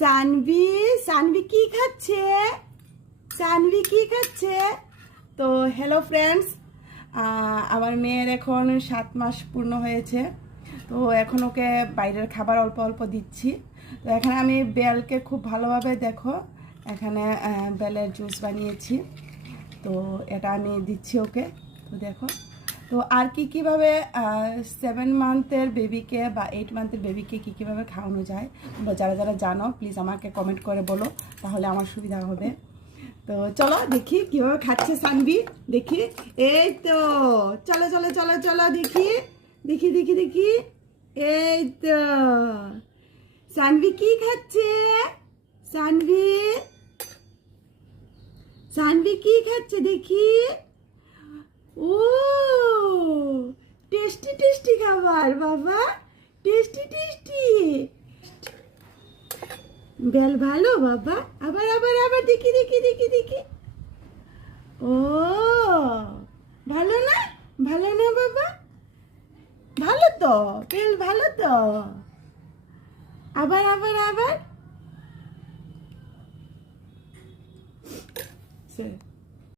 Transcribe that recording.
সানভি সানভি কি খাচ্ছে? সানভি কি খাচ্ছে? তো হ্যালো ফ্রেন্ডস, আমার মেয়ের এখন 7 মাস পূর্ণ হয়েছে। তো এখন ওকে বাইরের খাবার অল্প অল্প দিচ্ছি। তো এখানে আমি বেলকে খুব ভালোভাবে দেখো, এখানে বেলের জুস বানিয়েছি। তো এটা আমি দিচ্ছি ওকে। তো দেখো, তো আর কীভাবে 7 মান্থের বেবিকে বা 8 মান্থের বেবিকে কীভাবে খাওয়ানো যায়, বা যারা যারা জানো প্লিজ আমাকে কমেন্ট করে বলো, তাহলে আমার সুবিধা হবে। তো চলো দেখি কীভাবে খাচ্ছে সানভি, দেখি। এই তো চলো চলো চলো চলো দেখি দেখি দেখি দেখি। এই তো সানভি কি খাচ্ছে? সানভি সানভি কি খাচ্ছে দেখি। ও টেস্টি টেস্টি খাবার বাবা, টেস্টি টেস্টি। বেল ভালো বাবা। আবার আবার আবার দেখি দেখি দেখি দেখি। ও ভালো না? ভালো না বাবা? ভালো তো, বেল ভালো তো। আবার আবার আবার।